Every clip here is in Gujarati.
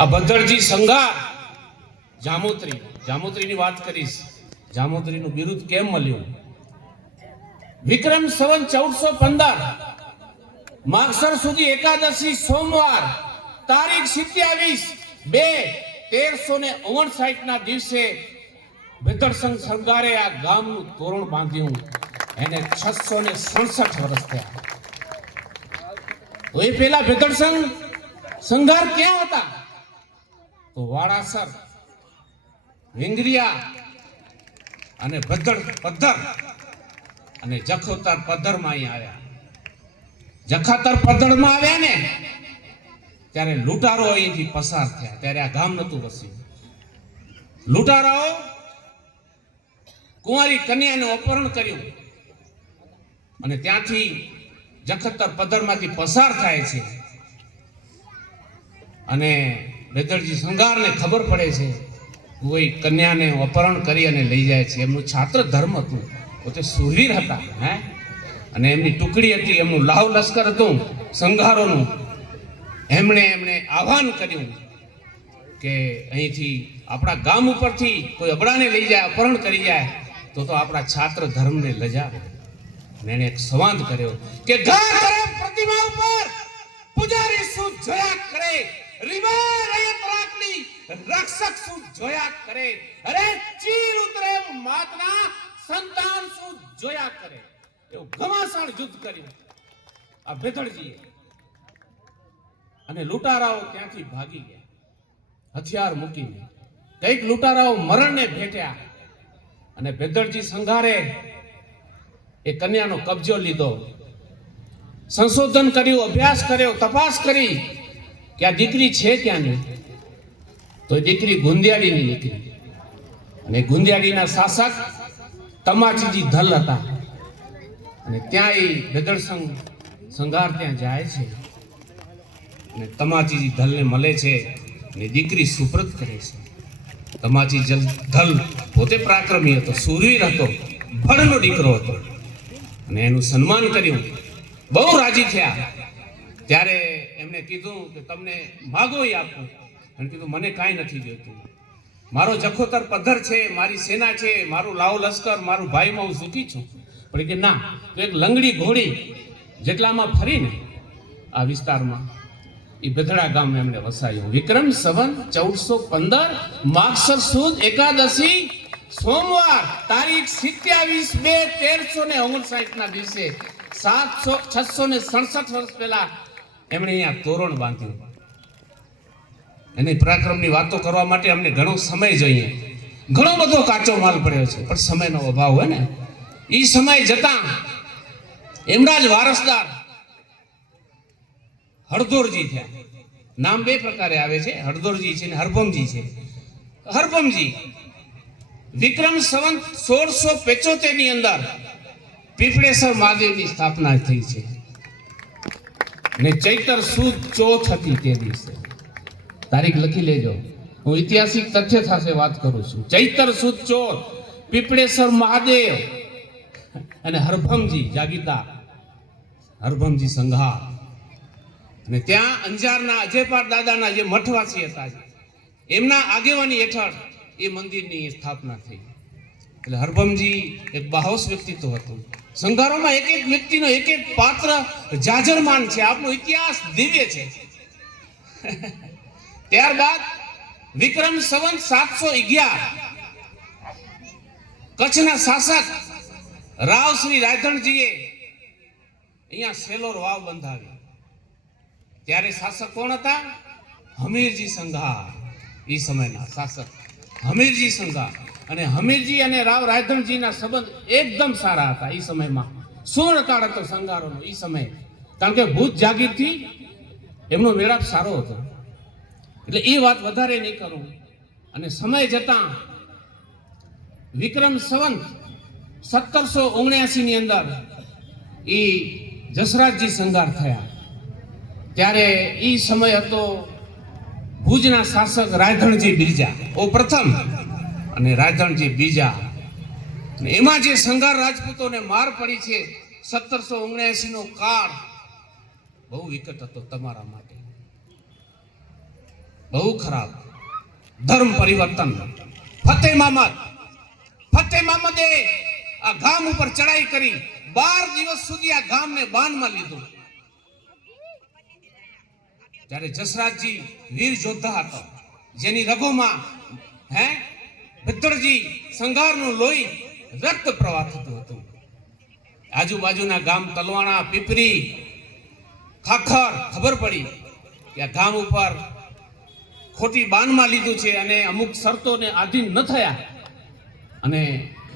આ ભદ્રજી સંઘાર જામોત્રીની વાત કરીશ. જામોત્રીનું બિરુદ કેમ મળ્યું? વિક્રમ સંવત 1415 માગસર સુધી એકાદશી સોમવાર તારીખ 27/2/1359 ના દિવસે ભદ્રસંઘ સરદારે આ ગામનું તોરણ બાંધ્યું. એને 667 વર્ષ થયા. તો એ પેલા ભદ્રસંઘ સંઘાર ક્યાં હતા? તો વાડાસર, વિંગરિયા અને પદ્ધર અને જખોતર પદ્ધરમાં અહીં આવ્યા. જખાતર પદ્ધરમાં આવ્યા ને ત્યારે લૂંટારો અહીંથી પસાર થયા. ત્યારે આ ગામ નતું વસ્યું. લૂંટારાઓ કુંવારી કન્યાનું અપહરણ કર્યું અને ત્યાંથી જખતર પદ્ધરમાંથી પસાર થાય છે. અને બેદરજી સંઘારને ખબર પડે છે કોઈ કન્યાને અપહરણ કરી અને લઈ જાય છે. એમનું છાત્ર ધર્મ હતું, પોતે સુરવીર હતા અને એમની ટુકડી હતી, એમનું લાવ લશ્કર હતું સંઘારોનું. એમણે આહ્વાન કર્યું કે અહીંથી આપણા ગામ ઉપરથી કોઈ અબડાને લઈ જાય, અપહરણ કરી જાય તો આપણા છાત્ર ધર્મને લજાવે. અને એને એક સંવાદ કર્યો કે ઘા કરે પ્રતિમા ઉપર પૂજારી શું જોયા કરે, રક્ષક શું જોયા કરે, અરે ચીર ઉતરે માતના સંતાન શું જોયા કરે. એવું ઘમાસાણ યુદ્ધ કર્યું આ ભેદળજીએ. અને લૂંટારાઓ ત્યાંથી ભાગી ગયા હથિયાર મૂકીને. કઈક લૂંટારાઓ મરણને ભેટ્યા અને ભેદળજી સંઘારે એ કન્યાનો કબજો લીધો. સંશોધન કર્યું, અભ્યાસ કર્યો, તપાસ કરી કે આ દીકરી છે ક્યાંની. તો એ દીકરી ગુંદિયાળીની દીકરી. અને ગુંદિયાળીના શાસક તમાચીજી ધલ હતા. અને ત્યાં એ ભેદળસંઘ સંઘાર ત્યાં જાય છે અને તમાચીજી ધલને મળે છે અને દીકરી સુપ્રત કરે છે. તમાચી ધલ પોતે પરાક્રમી હતો, શૂરવીર હતો, ભણનો દીકરો હતો અને એનું સન્માન કર્યું. બહુ રાજી થયા. ત્યારે એમને કીધું કે તમને માગો એ આપું. અને કીધું મને કાંઈ નથી જોઈતું, મારો જખોતર પદ્ધર છે, મારી સેના છે, મારું લાવ લશ્કર, મારું ભાઈમાં હું સુખી છું. પણ કે ના, તો એક લંગડી ઘોડી જેટલામાં ફરીને આ વિસ્તારમાં એ બેધડા ગામ એમને વસાયું. વિક્રમ સંવત 1415 માગસર સુદ એકાદશી સોમવાર તારીખ 27/2/1359 ના દિવસે 667 વર્ષ પહેલા એમણે અહીંયા તોરણ બાંધ્યું. એની પરાક્રમની વાતો કરવા માટે અમને ઘણો સમય જોઈએ, ઘણો બધો કાચો માલ પડ્યો છે, પણ સમયનો અભાવ હોય ને. એ સમય જતા એમના જ વારસદાર હળદોરજી થયા. નામ બે પ્રકારે આવે છે, હળદોરજી છે ને હરભમજી છે. હરભમજી વિક્રમ સંવત 1675 ની અંદર પીપળેશ્વર મહાદેવની સ્થાપના થઈ છે ને ચૈતર સુદ ચોથ હતી તે દિવસે. તારીખ લખી લેજો, હું ઐતિહાસિક તથ્ય સાથે વાત કરું છું. ચૈતર સુદ ચોથ પીપળેશ્વર મહાદેવ અને હરભમજી જાગીરદાર હરભમજી સંઘાર. અને ત્યાં અંજારના અજયપાળ દાદાના જે મઠવાસી હતા એમના આગેવાની હેઠળ એ મંદિરની સ્થાપના થઈ. એટલે હરભમજી એક બાહોશ વ્યક્તિત્વ હતું. સંઘારોમાં એક એક વ્યક્તિનો એક એક પાત્ર જાજરમાન છે. આપણો ઇતિહાસ દિવ્ય છે. ત્યારબાદ વિક્રમ સંવત 711 કચ્છના શાસક રાવ શ્રી રાયધણજીએ અહીંયા સેલોર વાવ બંધાવી. ત્યારે શાસક કોણ હતા? હમીરજી સંઘાર. એ સમયના શાસક હમીરજી સંઘાર. અને હમીરજી અને રાવ રાયધણજીના સંબંધ એકદમ સારા હતા. એ સમયમાં સુવર્ણકાળ હતો સંઘારોનો એ સમય. કારણ કે ભૂત જાગીરથી એમનો મેળાપ સારો હતો. એટલે એ વાત વધારે નહીં કરું. અને સમય જતા વિક્રમ સંવત 1779 ની અંદર એ જસરાજજી સંઘાર થયા. ત્યારે એ સમય હતો ભુજના શાસક રાયધણજી બીજા પ્રથમ અને રાયધણજી બીજા. એમાં જે સંઘાર રાજપૂતોને માર પડી છે 1779 નો કાળ બહુ વિકટ હતો તમારા માટે. બહુ ખરાબ. ધર્મ પરિવર્તન. ફતેહ મામદે આ ગામ ઉપર ચડાઈ કરી 12 દિવસ સુધી આ ગામને બાનમાં લીધું. ત્યારે જસરાજજી વીર યોદ્ધા હતો, જેની રગોમાં ભદ્રજી સંઘારનું લોહી રક્ત પ્રવાહ થતું હતું. આજુબાજુના ગામ તલવાણા, પીપરી, ખાખર ખબર પડી કે આ ગામ ઉપર ખોટી બાનમાં લીધું છે અને અમુક શરતોને આધીન ન થયા અને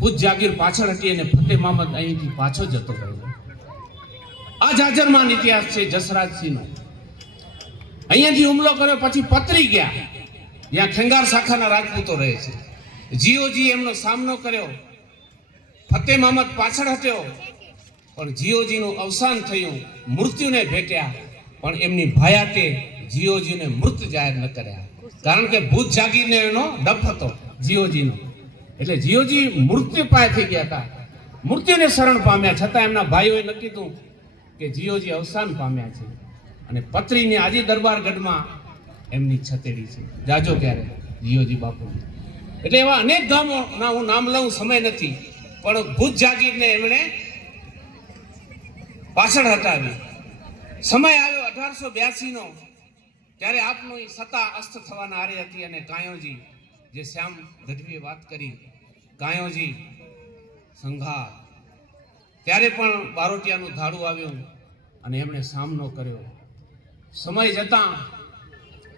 ભુજ જાગીર પાછળ હતી અને ફતેહ મામદ અહીંથી પાછો જતો રહ્યો. આ જાજરમાન ઇતિહાસ છે જસરાજસિંહનો. અહીંયાથી હુમલો કર્યો, પછી પતરી ગયા જ્યાં ખેંગાર શાખાના રાજપૂતો રહે છે. જીઓજી એમનો સામનો કર્યો. ફતેહ મામદ પાછળ હટ્યો, પણ જીઓજીનું અવસાન થયું, મૃત્યુને ભેટ્યા, પણ એમની ભાયાતે જીઓજીને મૃત જાહેર ન કર્યા, કારણ કે ભુજ જાગીરને એનો ડપ હતો જીઓજીનો. એટલે જીઓજી મૃત્યુ પાય થઈ ગયા હતા, મૃત્યુને શરણ પામ્યા, છતાં એમના ભાઈઓએ નક્કી કીધું કે જીઓજી અવસાન પામ્યા છે અને પત્રીને આજે દરબારગઢમાં એમની છતેડી છે. જાજો ક્યારે જીઓજી બાપુ. એટલે એવા અનેક ગામોના હું નામ લઉં, સમય નથી, પણ ભુજ જાગીરને એમણે પાછળ હટાવી. સમય આવ્યો 1882 નો, ત્યારે આપની સત્તા અસ્ત થવાના આરે હતી અને કાયોજી, જે શ્યામ ગઢવીએ વાત કરી, કાયોજી સંઘાર, ત્યારે પણ બારોટિયાનું ધાડું આવ્યું અને એમણે સામનો કર્યો. સમય જતાં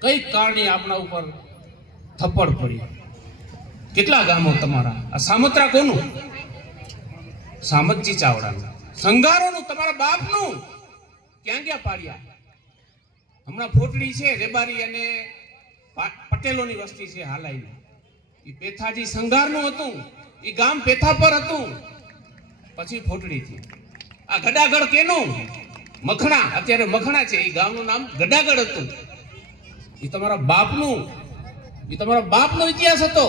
કઈક કારણે આપણા ઉપર થપ્પડ પડી. કેટલા ગામો તમારા? આ સામત્રા કોનું? સામતજી ચાવડાનું. સંઘારોનું, તમારા બાપનું. ક્યાં ગયા પાડ્યા? હમણાં ફોટડી છે, રેબારી અને પટેલોની વસ્તી છે હાલાઈની. એ પેથાજી સંઘારનું હતું, એ ગામ પેથા પર હતું, પછી ફોટડી થી. આ ગડાગઢ કેનું? મખણા. અત્યારે મખણા છે, એ ગામનું નામ ગડાગઢ હતું. એ તમારા બાપનું, એ તમારા બાપનો ઇતિહાસ હતો.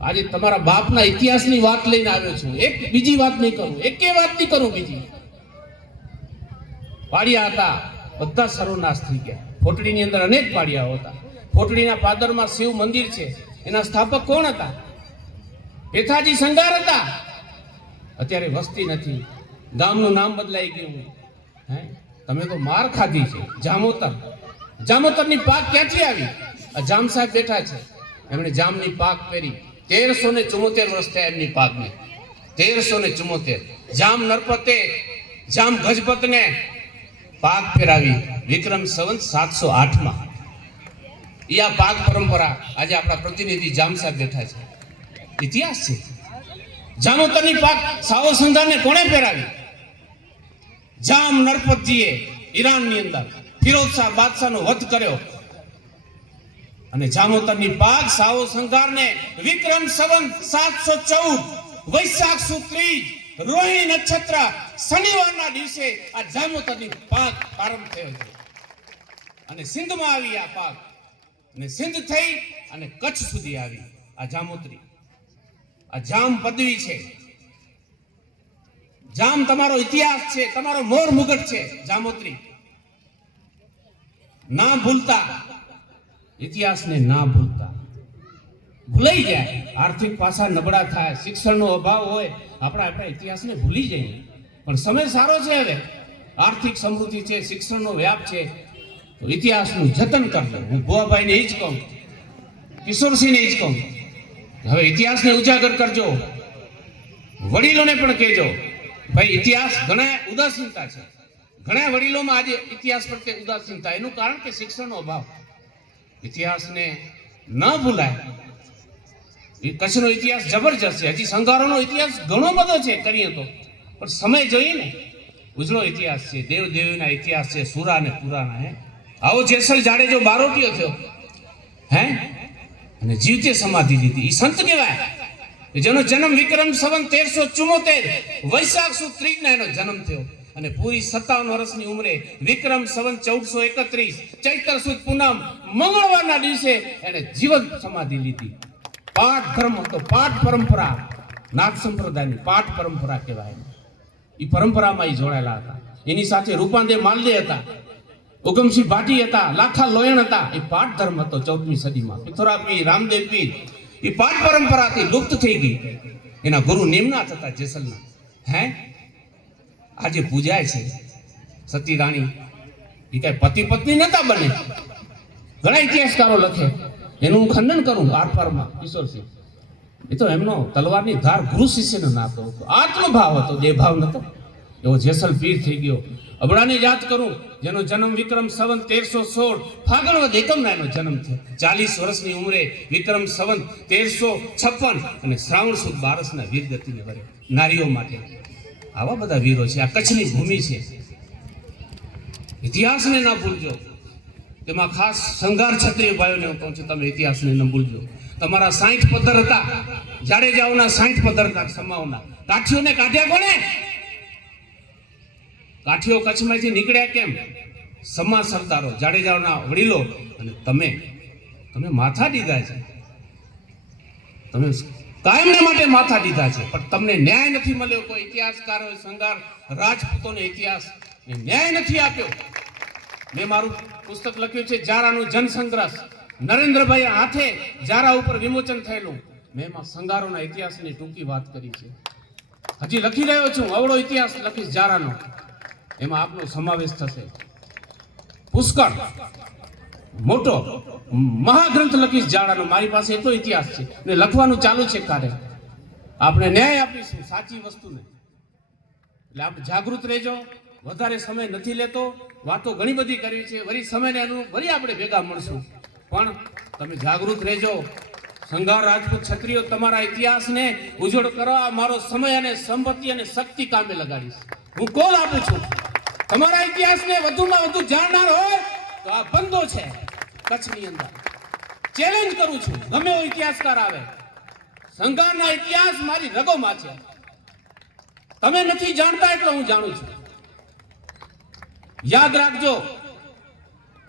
આજે તમારા બાપના ઇતિહાસની વાત લઈને આવ્યો છું. એક બીજી વાત નહીં કરું, એકે વાત નહીં કરું બીજી. પાડિયા હતા, બધા સર્વનાશ થઈ ગયા. ફોટડીની અંદર અનેક પાડિયાઓ હતા. ફોટડીના પાદરમાં શિવ મંદિર છે, એના સ્થાપક કોણ હતા? પેથાજી સંઘાર હતા. અત્યારે વસ્તી નથી, ગામનું નામ બદલાઈ ગયું. તમે તો માર ખાધી છે. જામોતર, જામોતરની પાક ક્યાંથી આવી? આ જામ સાહેબ બેઠા છે, એમણે જામની પાક પહેરી. 1374 વર્ષ થયા એમની પાકને. 1374. જામ નરપતે, જામ ગજપતને પાક ફેરાવી વિક્રમ સંવત 708 એ આ પાક પરંપરા આજે આપણા પ્રતિનિધિ જામ સાહેબ બેઠા છે. ઇતિહાસ છે. જામોતરની પાક સાવો સંઘારને કોણે ફેરાવી? જામ નરપતજીએ ઈરાનની અંદર ફિરોઝ શાહ બાદશાહનો વધ કર્યો અને જામોતરની પાક સાવો સંઘારને વિક્રમ સંવત 714 વૈશાખ સુદ 30 રોહિણી નક્ષત્ર શનિવારના દિવસે આ જામોતરની પાક પ્રારંભ થયો છે અને સિંધમાં આવી આ પાક, અને સિંધ થઈ અને કચ્છ સુધી આવી આ જામોતરી. આ જામ પદવી છે. જામ તમારો ઇતિહાસ છે, તમારો મોર મુગટ છે. જામોતરી ના ભૂલતા, ઇતિહાસને ના ભૂલતા. ભૂલાઈ જાય, આર્થિક પાસા નબળા થાય, શિક્ષણનો અભાવ હોય, આપણા ઇતિહાસને ભૂલી જઈએ. પણ સમય સારો છે, હવે આર્થિક સમૃદ્ધિ છે, શિક્ષણનો વ્યાપ છે, તો ઇતિહાસનું જતન કરજો. હું ભુવાભાઈને એ જ કહું, કિશોરસિંહને એ જ કહું, હવે ઇતિહાસને ઉજાગર કરજો. વડીલોને પણ કહેજો, ભાઈ ઇતિહાસ ઘણા ઉદાસીનતા છે, ઘણા વડીલોમાં આજે ઇતિહાસ પ્રત્યે ઉદાસીનતા. એનું કારણ કે શિક્ષણનો અભાવ. ઇતિહાસને ન ભૂલાય. કચ્છનો ઇતિહાસ જબરજસ્ત છે. હજી સંઘારોનો ઇતિહાસ ઘણો બધો છે કરીએ તો, પણ સમય જોઈએ ને. ઉજળો ઇતિહાસ છે, દેવ દેવીના ઇતિહાસ છે, સુરા ને પુરાના. આવો જેસલ જાડેજો બારોટિયો થયો, અને જીવતે સમાધિ લીધી. એ સંત કહેવાય જેનો જન્મ વિક્રમ સંવત 1374 વૈશાખ સુદ 30 ના એનો જન્મ થયો અને પૂરી 57 વર્ષની ઉંમરે વિક્રમ સંવત 1431 ચૈત્ર સુદ પૂનમ મંગળવારના દિવસે એને જીવન સમાધિ લીધી. પાઠ ધર્મ હતો, પાઠ પરંપરા, નાથ સંપ્રદાયની પાઠ પરંપરા કહેવાય. એ પરંપરામાં એ જોડાયેલા હતા. એની સાથે રૂપાંદેવ માલદે હતા, ઉગમસિંહ ભાટી હતા, લાખા લોયણ હતા. એ પાઠ ધર્મ હતો 14મી સદીમાં. પિથોરા પીર, રામદેવ પીર, એ પાઠ પરંપરાથી લુપ્ત થઈ ગઈ. એના ગુરુ નિમનાથ હતા જેસલના. હે આજે પૂજાય છે સતી રાણી. એ કઈ પતિ પત્ની નતા બને. ઘણા ઇતિહાસકારો લખે, એનું હું ખંડન કરું આરપારમાં. કિશોરસિંહ, એ તો એમનો તલવારની ધાર ગુરુ શિષ્યનો નાતો હતો, આત્મભાવ હતો, દેહભાવ નતો. એવો જેસલ પીર થઈ ગયો. અબડાની યાદ કરું, જેનો જન્મ વિક્રમ સંવત 1316 ફાગણ વદ એકમના એનો જન્મ થયો. 40 વર્ષની ઉંમરે વિક્રમ સંવત 1356 અને શ્રાવણ સુદ 12ના વીર ગતિને વરે. નારીઓ માટે આવા બધા વીરો છે. આ કચ્છની ભૂમિ છે. ઇતિહાસને ના ભૂલજો. તેમાં ખાસ સંઘાર ક્ષત્રિય ભાઈઓને હું કહું છું, તમે ઇતિહાસને ન ભૂલજો. તમારા 60 પદ્ધર હતા, જાડેજાઓના 60 પદ્ધર હતા સમાવના. કાઠીઓને કાઢ્યા કોને? કાઠીઓ કચ્છમાંથી નીકળ્યા કેમ? સમા સરદારો, જાડેજાઓના વડીલો. અને તમે માથા દીધા છે. તમે કાયમને માટે માથા દીધા છે, પણ તમને ન્યાય નથી મળ્યો. કોઈ ઇતિહાસકારોએ સંઘાર રાજપૂતોને ઇતિહાસ ન્યાય નથી આપ્યો. મેં મારું પુસ્તક લખ્યું છે જારાનું જનસંઘર્ષ. નરેન્દ્રભાઈ હાથે જારા ઉપર વિમોચન થયેલું. મેં એમાં સંઘારોના ઇતિહાસની ટૂંકી વાત કરી છે. હજી લખી રહ્યો છું, અવળો ઇતિહાસ લખીશ જારાનો. એમાં આપનો સમાવેશ થશે. પુષ્કળ મોટો મહાગ્રંથ લખીશ જારાનો. મારી પાસે એટલો ઇતિહાસ છે ને લખવાનું ચાલુ છે. કાર્ય આપણે ન્યાય આપીશું સાચી વસ્તુને. એટલે આપણે જાગૃત રહેજો. વધારે સમય નથી લેતો, વાતો ઘણી બધી કરવી છે. વળી સમયને અનુરૂપ વળી આપણે ભેગા મળશું, પણ તમે જાગૃત રહેજો. સંઘાર રાજપૂત ક્ષત્રિયો તમારા ઇતિહાસને ઉજ્જવળ કરવા મારો સમય અને સંપત્તિ અને શક્તિ કામે લગાડીશ. હું કોલ આપું છું. તમારા ઇતિહાસને વધુમાં વધુ જાણનાર હોય તો આ બંધો છે કચ્છની અંદર. ચેલેન્જ કરું છું, ગમે એવો ઇતિહાસકાર આવે. સંઘારના ઇતિહાસ મારી રગોમાં છે. તમે નથી જાણતા એટલે હું જાણું છું. યાદ રાખજો,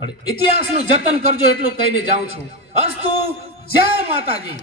પણ ઇતિહાસનું જતન કરજો એટલું કહીને જાઉં છું. અસ્તુ, જય માતાજી.